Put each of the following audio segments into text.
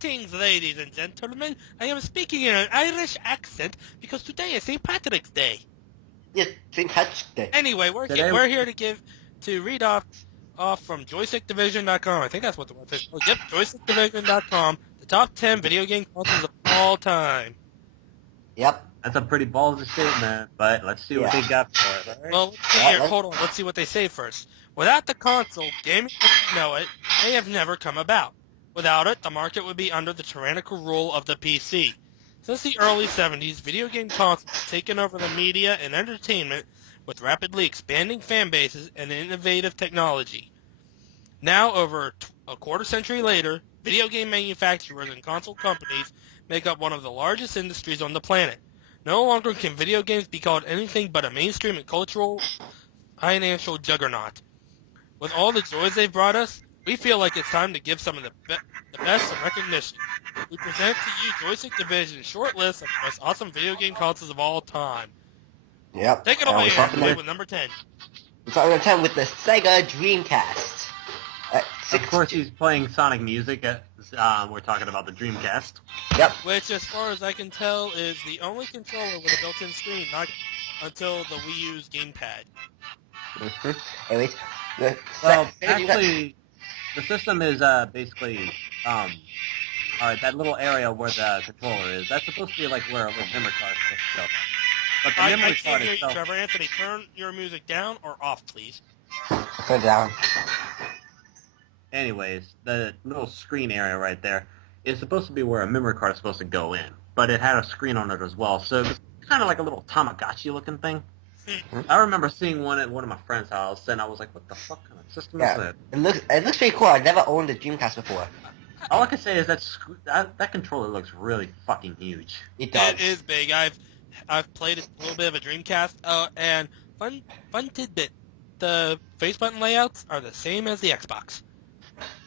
Greetings, ladies and gentlemen. I am speaking in an Irish accent because today is St. Patrick's Day. Yes, St. Patrick's Day. Anyway, we're here to read off from joystickdivision.com. I think that's what the website is. Oh, yep, joystickdivision.com. The top 10 video game consoles of all time. Yep. That's a pretty ballsy statement, but let's see what they got for it. Right? Well, let's see here. Hold on. Let's see what they say first. Without the console, gaming as we know it may have never come about. Without it, the market would be under the tyrannical rule of the PC. Since the early 70s, video game consoles have taken over the media and entertainment with rapidly expanding fan bases and innovative technology. Now, over a quarter century later, video game manufacturers and console companies make up one of the largest industries on the planet. No longer can video games be called anything but a mainstream and cultural financial juggernaut. With all the joys they've brought us, we feel like it's time to give some of the best some recognition. We present to you Joystick Division's short list of the most awesome video game consoles of all time. Yep. Take it away, Anthony, with number 10. We're starting number 10 with the Sega Dreamcast. Of course, he's playing Sonic music. We're talking about the Dreamcast. Yep. Which, as far as I can tell, is the only controller with a built-in screen, not until the Wii U's gamepad. Anyways, actually, the system is basically, alright, that little area where the controller is, that's supposed to be like where a little memory card is supposed to go. But the memory card itself... Trevor, Anthony, turn your music down or off, please. Turn it down. Anyways, the little screen area right there is supposed to be where a memory card is supposed to go in, but it had a screen on it as well, so it's kind of like a little Tamagotchi-looking thing. I remember seeing one at one of my friend's house, and I was like, what the fuck kind of system is that? It looks pretty cool. I've never owned a Dreamcast before. All I can say is that controller looks really fucking huge. It does. It is big. I've played a little bit of a Dreamcast, and fun tidbit, the face button layouts are the same as the Xbox.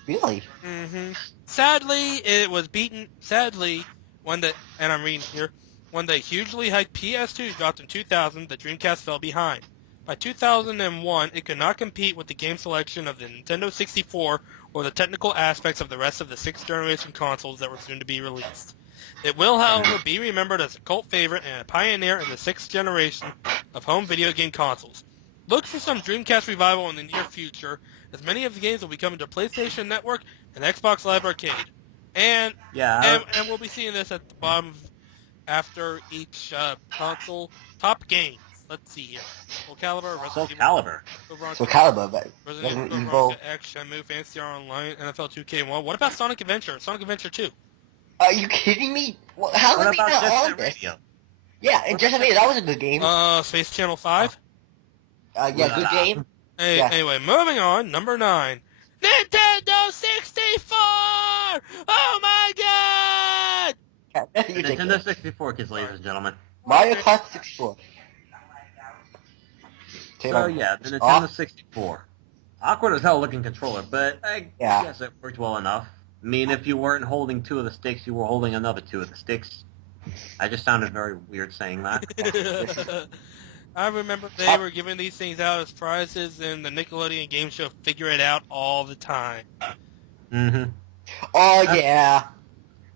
Really? Mm-hmm. Sadly, it was beaten. Sadly, and I'm reading here, when the hugely hyped PS2 dropped in 2000, the Dreamcast fell behind. By 2001, it could not compete with the game selection of the Nintendo 64 or the technical aspects of the rest of the sixth generation consoles that were soon to be released. It will, however, be remembered as a cult favorite and a pioneer in the sixth generation of home video game consoles. Look for some Dreamcast revival in the near future, as many of the games will be coming to PlayStation Network and Xbox Live Arcade. And we'll be seeing this at the bottom after each console. Top games. Let's see here. Soul Calibur, Resident Evil, X, Shenmue, Fantasy Star Online, NFL 2K1. What about Sonic Adventure? Sonic Adventure 2. Are you kidding me? How did we not all of this? Yeah, and Just Radio, that was a good game. Space Channel 5. Good game. Anyway, moving on. Number 9. Nintendo 64! Oh my god! Nintendo 64, kids, ladies and gentlemen. Mario Kart 64. So yeah, the Nintendo 64. Awkward as hell looking controller, but I guess it worked well enough. I mean, if you weren't holding two of the sticks, you were holding another two of the sticks. I just sounded very weird saying that. I remember they were giving these things out as prizes in the Nickelodeon game show Figure It Out all the time. Mm-hmm. Oh, yeah.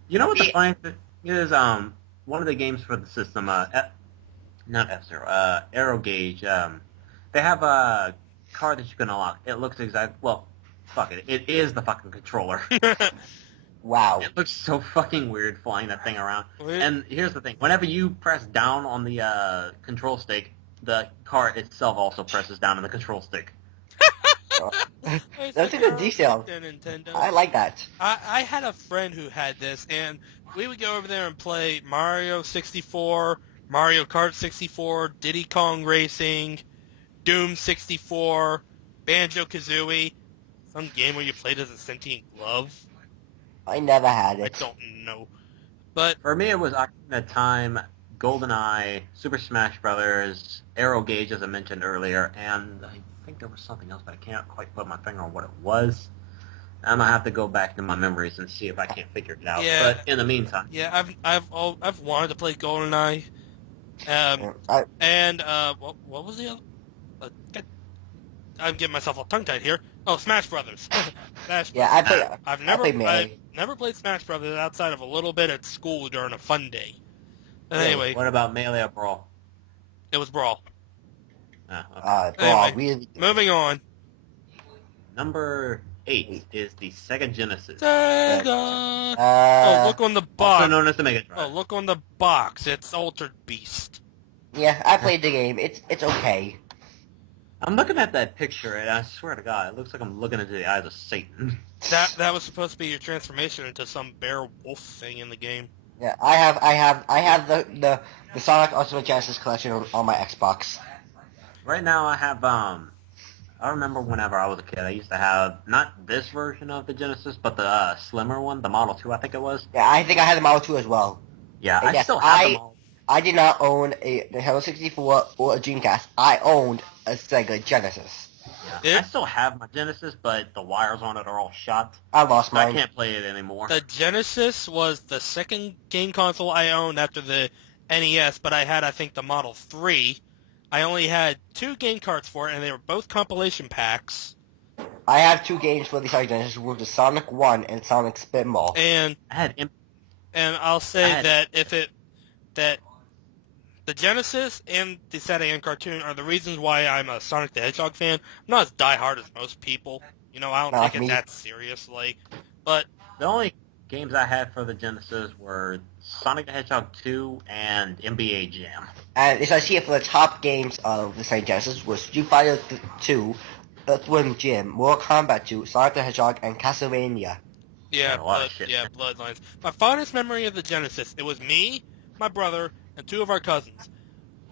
You know what the funny thing is? One of the games for the system, not F-Zero, Aero Gauge, they have a card that you can unlock. It looks fuck it. It is the fucking controller. Wow. It looks so fucking weird flying that thing around. And here's the thing. Whenever you press down on the control stick, the card itself also presses down on the control stick. That's a good detail. I like that. I had a friend who had this, and we would go over there and play Mario 64, Mario Kart 64, Diddy Kong Racing, Doom 64, Banjo-Kazooie, some game where you played as a sentient glove. I never had it. I don't know. But for me, it was Ocarina of Time, GoldenEye, Super Smash Brothers, Aero Gauge, as I mentioned earlier, and I think there was something else, but I can't quite put my finger on what it was. I'm gonna have to go back to my memories and see if I can't figure it out. Yeah. But in the meantime, yeah, I've wanted to play GoldenEye. What was the other? I'm getting myself all tongue-tied here. Oh, Smash Brothers. Smash Brothers. Yeah, I've never played Smash Brothers outside of a little bit at school during a fun day. But anyway, What about Melee or Brawl? it was Brawl. Okay. Brawl, Anyway, really. moving on. Number 8 is the Sega Genesis. Sega. Oh, look on the box. Also known as the Mega Drive. Oh, look on the box. It's Altered Beast. Yeah, I played the game. It's okay. I'm looking at that picture, and I swear to God, it looks like I'm looking into the eyes of Satan. That was supposed to be your transformation into some bear wolf thing in the game. Yeah, I have the Sonic Ultimate Genesis collection on my Xbox. Right now, I have I remember whenever I was a kid, I used to have not this version of the Genesis, but the slimmer one, the Model 2, I think it was. Yeah, I think I had the Model 2 as well. Yeah, And I still have the Model. I did not own a Nintendo 64 or a Dreamcast. I owned a Sega Genesis. Yeah. I still have my Genesis, but the wires on it are all shot. I lost mine. I can't play it anymore. The Genesis was the second game console I owned after the NES, but I had, I think, the Model 3. I only had 2 game carts for it, and they were both compilation packs. I have 2 games for the Sega Genesis, which was Sonic 1 and Sonic Spinball. And I'll say that the Genesis and the Saturday cartoon are the reasons why I'm a Sonic the Hedgehog fan. I'm not as diehard as most people. You know, I don't take it that seriously. But the only games I had for the Genesis were Sonic the Hedgehog 2 and NBA Jam. And as I see it, for the top games of the Sega Genesis was Street Fighter 2, Earthworm Jim, Mortal Kombat 2, Sonic the Hedgehog, and Castlevania. Yeah, Bloodlines. My fondest memory of the Genesis, it was me, my brother, and 2 of our cousins.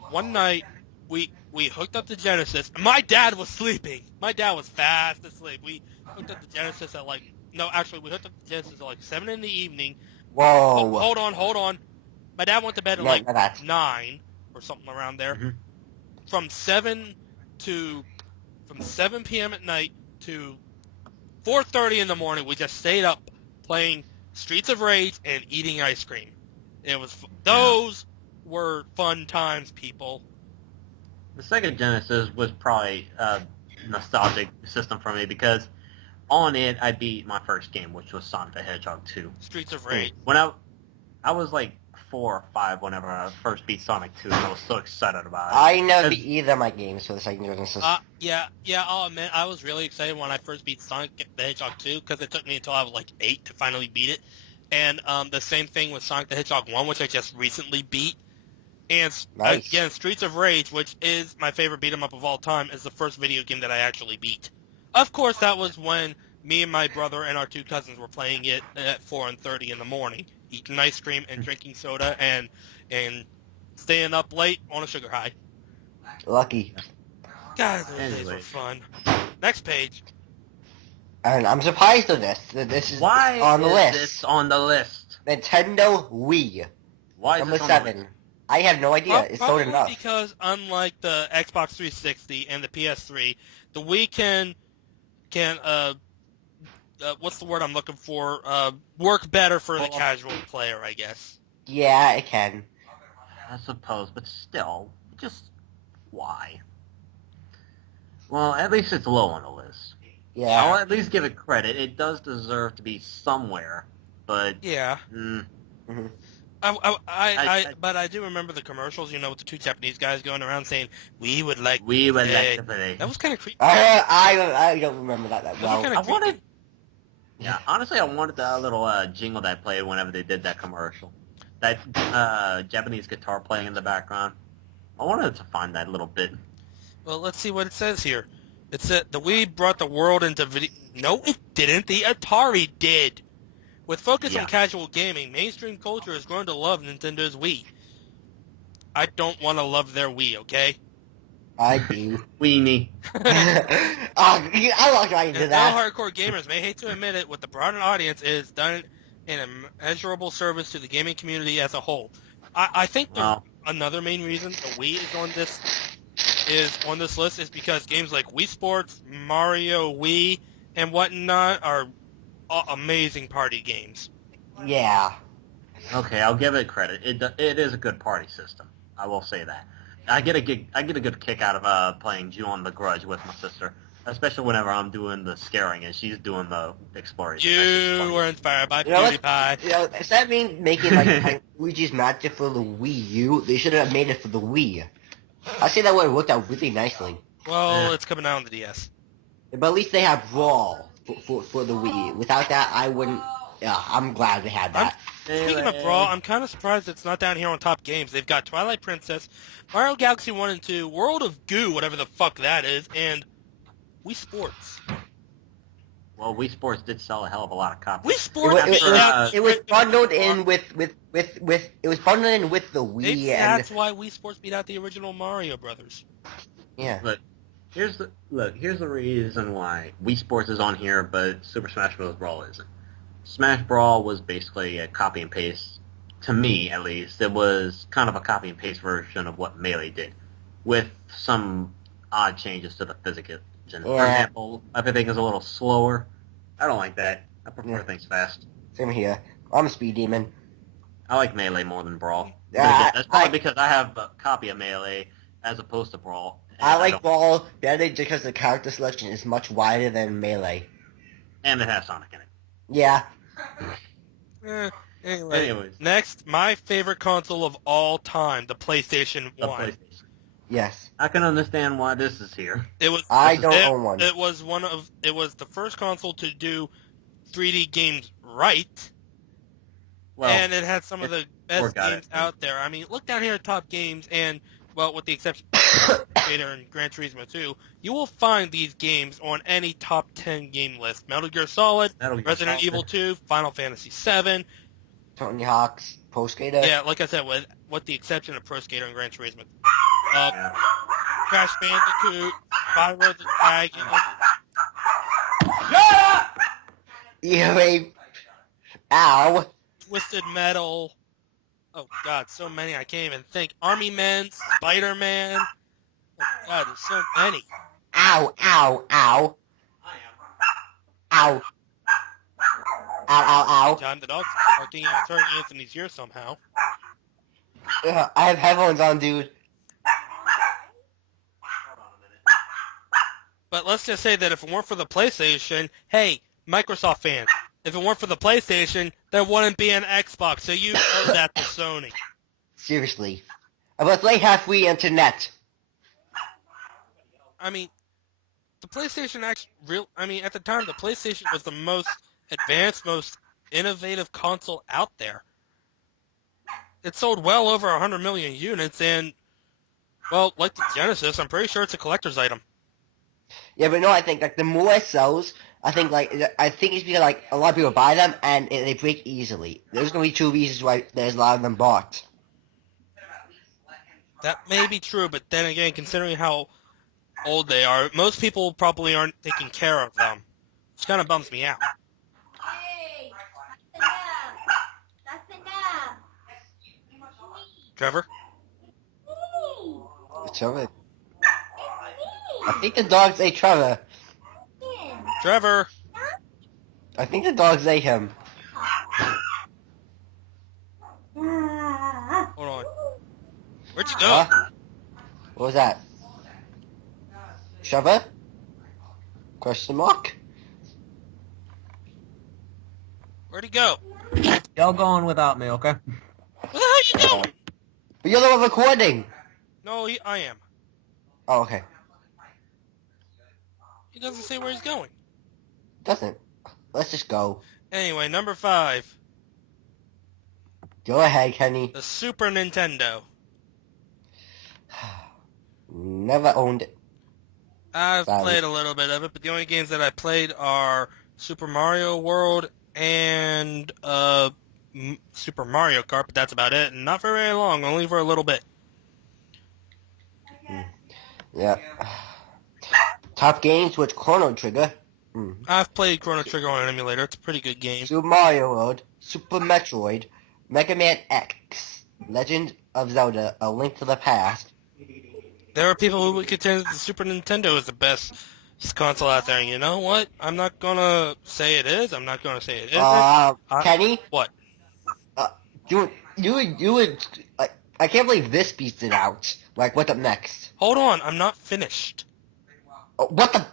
One night, we hooked up the Genesis. My dad was sleeping. My dad was fast asleep. We hooked up the Genesis at we hooked up the Genesis at 7 in the evening. Whoa. Oh, hold on. My dad went to bed at 9 or something around there. Mm-hmm. From 7 p.m. at night to 4:30 in the morning, we just stayed up playing Streets of Rage and eating ice cream. It was those were fun times, people. The Sega Genesis was probably a nostalgic system for me because on it I beat my first game, which was Sonic the Hedgehog 2. Streets of Rage. When I was 4 or 5 whenever I first beat Sonic 2, and I was so excited about it. I never beat either of my games for the Sega Genesis. I'll admit, I was really excited when I first beat Sonic the Hedgehog 2, because it took me until I was 8 to finally beat it. And the same thing with Sonic the Hedgehog 1, which I just recently beat. And nice. Again, Streets of Rage, which is my favorite beat-em-up of all time, is the first video game that I actually beat. Of course, that was when me and my brother and our 2 cousins were playing it at 4:30 in the morning, eating ice cream and drinking soda and staying up late on a sugar high. Lucky. God, those days were fun. Next page. And I'm surprised of this. That this is Why on the list. This on the list? Nintendo Wii. Why is number this on 7. the list? I have no idea. It's sold enough. Because unlike the Xbox 360 and the PS3, the Wii can what's the word I'm looking for? Work better for the casual player, I guess. Yeah, it can. I suppose, but still, just why? Well, at least it's low on the list. Yeah. I'll at least give it credit. It does deserve to be somewhere, but yeah. Mm-hmm. But I do remember the commercials, with the 2 Japanese guys going around saying, we would like to play. That was kind of creepy. I don't remember that well. I wanted... Yeah, honestly, I wanted the little jingle that played whenever they did that commercial. That Japanese guitar playing in the background. I wanted to find that little bit. Well, let's see what it says here. It said, the Wii brought the world into video... No, it didn't. The Atari did. With focus on casual gaming, mainstream culture has grown to love Nintendo's Wii. I don't want to love their Wii, okay? I do. Weenie. I'm not going to do that. All hardcore gamers may hate to admit it, with the broader audience, it has done an immeasurable service to the gaming community as a whole. I think another main reason the Wii is on this list is because games like Wii Sports, Mario, Wii, and whatnot are amazing party games. Yeah. Okay, I'll give it credit. It is a good party system. I will say that. I get a good kick out of playing Ju on the Grudge with my sister. Especially whenever I'm doing the scaring and she's doing the exploration. You were inspired by You know what? PewDiePie. You know, instead of making like Luigi's Magic for the Wii U, they should have made it for the Wii. I say that would have worked out really nicely. Well, it's coming out on the DS. But at least they have Brawl for the Wii. Without that, I wouldn't. Yeah, I'm glad they had that. Speaking of Brawl, I'm kind of surprised it's not down here on top games. They've got Twilight Princess, Mario Galaxy 1 and 2, World of Goo, whatever the fuck that is, and Wii Sports. Well, Wii Sports did sell a hell of a lot of copies. Wii Sports. It was bundled in with it was bundled in with the Wii. Maybe that's why Wii Sports beat out the original Mario Brothers. Yeah. Look, here's the reason why Wii Sports is on here, but Super Smash Bros. Brawl isn't. Smash Brawl was basically a copy and paste, to me at least. It was kind of a copy and paste version of what Melee did, with some odd changes to the physics. For example, everything is a little slower. I don't like that. I prefer things fast. Same here. I'm a speed demon. I like Melee more than Brawl. Yeah, That's probably because I have a copy of Melee as opposed to Brawl. I like Brawl better because the character selection is much wider than Melee. And it has Sonic in it. Yeah. Anyways. Next, my favorite console of all time, the PlayStation 1. PlayStation. Yes. I can understand why this is here. I don't own one. It was the first console to do 3D games right. Well, and it had some of the best games out there. I mean, look down here at top games, and, well, with the exception of Gator and Gran Turismo 2, you will find these games on any top 10 game list. Metal Gear Solid, Resident Evil 2, Final Fantasy 7. Tony Hawk's Pro Skater. Yeah, like I said, with the exception of Pro Skater and Gran Turismo. Crash Bandicoot, Spyro the Dragon. Yeah, ow. Twisted Metal. Oh god, so many I can't even think. Army Men, Spider-Man. Oh god, there's so many. Ow, ow, ow. Ow. Ow, ow, ow. Time the dog's barking and turning Anthony's ear somehow. I have headphones on, dude. But let's just say that if it weren't for the PlayStation, hey, Microsoft fans, if it weren't for the PlayStation, there wouldn't be an Xbox, so you owe that to Sony. Seriously. I was like halfway internet. I mean, the PlayStation at the time, the PlayStation was the most advanced, most innovative console out there. It sold well over 100 million units, and, well, like the Genesis, I'm pretty sure it's a collector's item. Yeah, but no, I think like the more it sells, I think it's because like a lot of people buy them and they break easily. There's gonna be two reasons why there's a lot of them bought. That may be true, but then again, considering how old they are, most people probably aren't taking care of them, which kind of bums me out. Hey, that's enough. Trevor? Trevor. I think the dogs ate Trevor. Trevor! I think the dogs ate him. Hold on. Where'd you go? Huh? What was that? Trevor? Question mark? Where'd he go? Y'all going without me, okay? Where the hell are you going? But you're the one recording. No, I am. Oh, okay. He doesn't say where he's going. Doesn't. Let's just go. Anyway, number 5. Go ahead, Kenny. The Super Nintendo. Never owned it. I've Sorry. played a little bit of it, but the only games that I played are Super Mario World and Super Mario Kart, but that's about it. And not for very long, only for a little bit. Yeah. Top games with Chrono Trigger. I've played Chrono Trigger on an emulator. It's a pretty good game. Super Mario World, Super Metroid, Mega Man X, Legend of Zelda, A Link to the Past. There are people who would contend that the Super Nintendo is the best console out there, and you know what? I'm not gonna say it is. I'm not gonna say it isn't. Kenny? What? You would, like, I can't believe this beats it out. Like, what's up next? Hold on, I'm not finished. Oh, what the?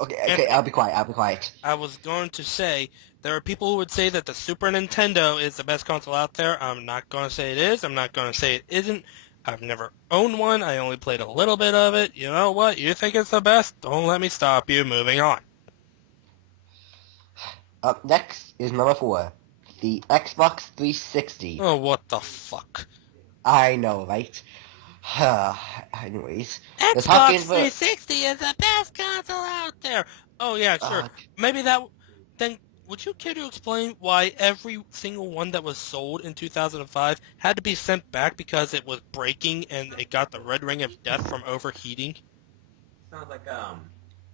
Okay, I'll be quiet. I was going to say, there are people who would say that the Super Nintendo is the best console out there. I'm not going to say it is. I'm not going to say it isn't. I've never owned one. I only played a little bit of it. You know what? You think it's the best? Don't let me stop you. Moving on. Up next is number 4, the Xbox 360. Oh, what the fuck? I know, right? Anyways, the top Xbox games were... 360 is the best console out there. Oh, yeah, sure. Maybe that... Then, would you care to explain why every single one that was sold in 2005 had to be sent back because it was breaking and it got the red ring of death from overheating? Sounds like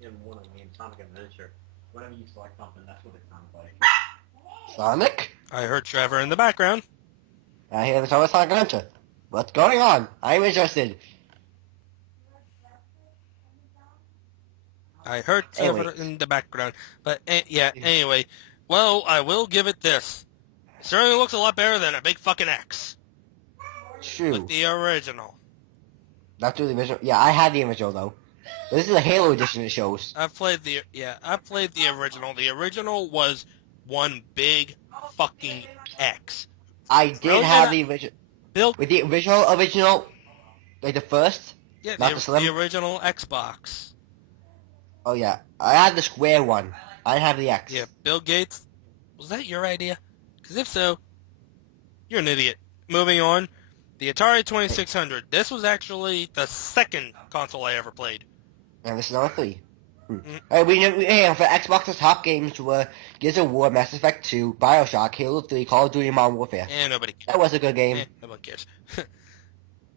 in one of the games, Sonic Adventure. Whenever you select something, that's what it sounds like. Sonic? I heard Trevor in the background. I hear the Sonic Adventure. What's going on? I'm interested. I heard Trevor in the background. But, anyway. Well, I will give it this. It certainly looks a lot better than a big fucking X. True. With the original. Not through the original. Yeah, I had the original, though. But this is a Halo edition it shows. I've played the original. The original was one big fucking X. I did have the original. Bill, With the original, like the first? yeah, Not the Slim? the original Xbox. Oh, yeah. I had the square one. I have the X. Yeah, Bill Gates. Was that your idea? Because if so, you're an idiot. Moving on. The Atari 2600. This was actually the second console I ever played. And this is number 3. For Xbox, the top games were Gears of War, Mass Effect 2, Bioshock, Halo 3, Call of Duty, Modern Warfare. Nobody cares. That was a good game. Nobody cares.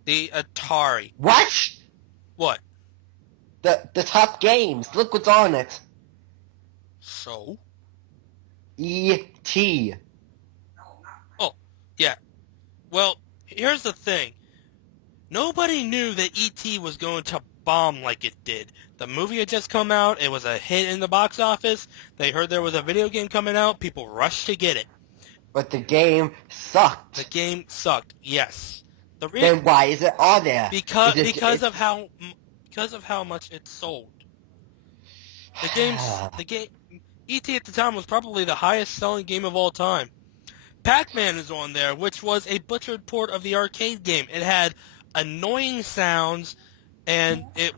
The Atari. What? What? The top games. Look what's on it. So? E.T. Oh, yeah. Well, here's the thing. Nobody knew that E.T. was going to bomb like it did. The movie had just come out. It was a hit in the box office. They heard there was a video game coming out. People rushed to get it. But the game sucked. The game sucked. Yes. Then why is it on there? Because of how much it sold. The game E.T. at the time was probably the highest selling game of all time. Pac-Man is on there, which was a butchered port of the arcade game. It had annoying sounds, and it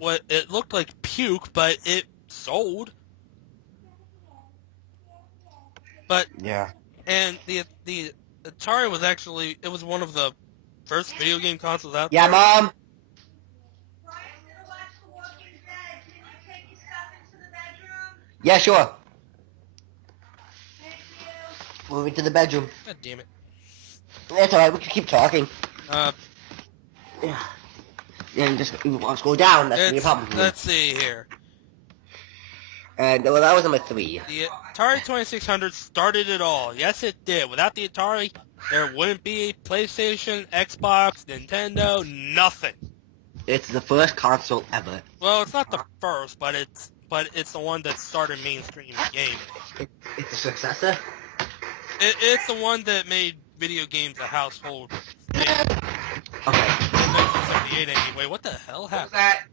looked like puke, but it sold. But yeah, and the Atari was actually one of the first video game consoles out yeah, there. Mom. Yeah, sure. Moving to the bedroom. God damn it. That's alright, we can keep talking. Yeah. And just let's go down, that's gonna be a problem. Let's see here. And well, that was number 3. The Atari 2600 started it all. Yes, it did. Without the Atari, there wouldn't be a PlayStation, Xbox, Nintendo, nothing. It's the first console ever. Well, it's not the first, but it's the one that started mainstream gaming. It's a successor? It's the one that made video games a household thing. Okay. In 1978 anyway. What the hell happened? That?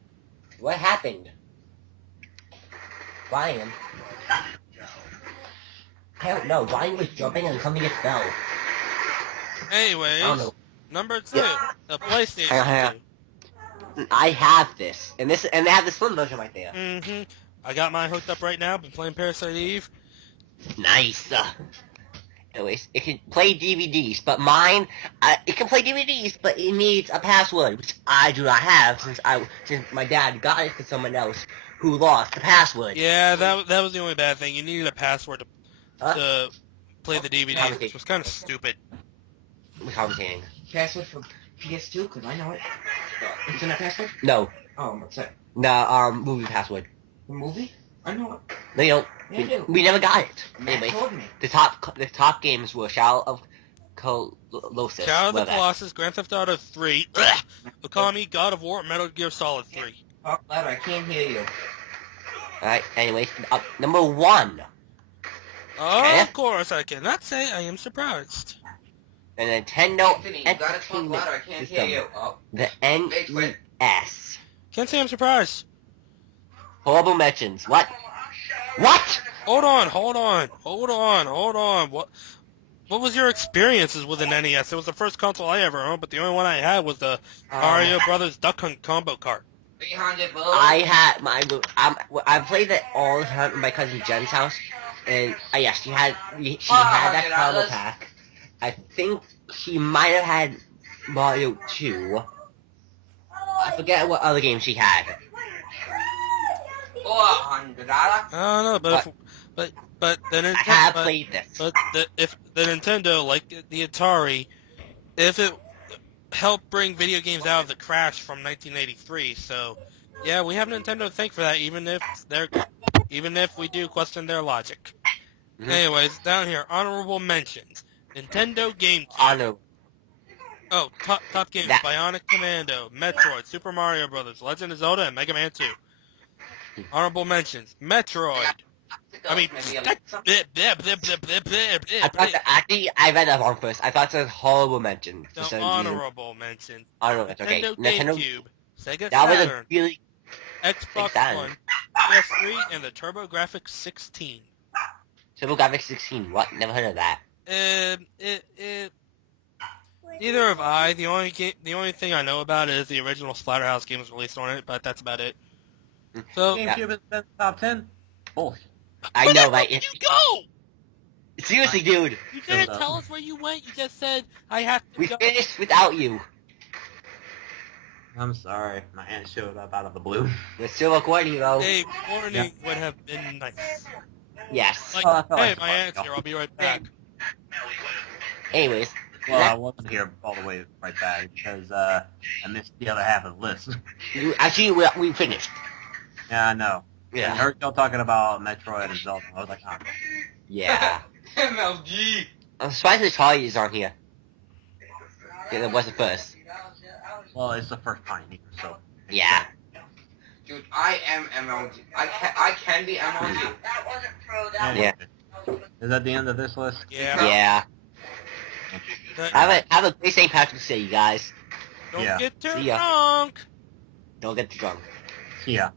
What happened? Brian? I don't know. Brian was jumping and something just fell. Anyways, number 2, the PlayStation 2. I have this, and they have the slim version right there. Mm-hmm. I got mine hooked up right now. Been playing Parasite Eve. Nice. Anyways, it can play DVDs, but mine, it can play DVDs, but it needs a password, which I do not have since my dad got it for someone else who lost the password. Yeah, that was the only bad thing. You needed a password to play the DVD, which was kind of stupid. We're commentating. Password for PS2? Because I know it. Internet password? No. Oh, what's that? No, movie password. The movie? I know it. No, you don't. Yeah, I do. We never got it. Matt Anyway, told me. the top games were Shadow of Colossus. Shadow of the Colossus, Grand Theft Auto 3, Okami, God of War, Metal Gear Solid 3. Talk louder, I can't hear you. Alright, anyways, number 1. Oh, of course, I cannot say I am surprised. The Nintendo Anthony, you gotta talk Entertainment louder, I can't hear System. you. Oh. The wait. NES. Can't say I'm surprised. Horrible mentions. What? What? Hold on. What was your experiences with an NES? It was the first console I ever owned, but the only one I had was the Mario Brothers Duck Hunt combo cart. 300 bullets. I played it all the time at my cousin Jen's house, and yeah, she had that combo $100. pack. I think she might have had Mario 2. I forget what other game she had. $400. I don't know, but the I have Nintendo, played this. if the Nintendo, like the Atari, if it helped bring video games out of the crash from 1983, so yeah, we have Nintendo to thank for that, even if we do question their logic. Mhm. Anyways, down here, honorable mentions: Nintendo GameCube. Honor. Oh, top games: That- Bionic Commando, Metroid, Super Mario Bros., Legend of Zelda, and Mega Man 2. Honorable mentions: Metroid. I mean, I thought that, actually, I read that wrong first. I thought it was horrible mention. For no, some reason. honorable mentions: Honorable, okay. Nintendo Nintendo. GameCube, Sega That was a Saturn, really Xbox Saturn. One, PS3, and the TurboGrafx 16. TurboGrafx 16. What? Never heard of that. Neither have I. The only thing I know about it is the original Splatterhouse game was released on it, but that's about it. So, GameCube is in the top 10? Bullshit. I know, right? where'd you go? Seriously, dude. You didn't Shut up. tell us where you went. You just said I have to We go. finished without you. I'm sorry. My aunt showed up out of the blue. We're still recording, though. A warning would have been nice. Yes. Like, Oh, I felt hey, like my the aunt's fuck, here. I'll be right back. Anyways. Well, I wasn't here all the way right back because I missed the other half of the list. Actually, we finished. Yeah, I know. I Yeah. heard y'all talking about Metroid and Zelda. I was like, oh. Yeah. MLG. I'm surprised the Charlie is on here. Yeah, that was the first. Well, it's the first Pioneer, so. Yeah. Dude, I am MLG. I can be MLG. Anyway. Is that the end of this list? Yeah. Yeah. But Have a great St. Patrick's Day, you guys. don't Yeah. get too See ya. drunk. Don't get too drunk. Yeah.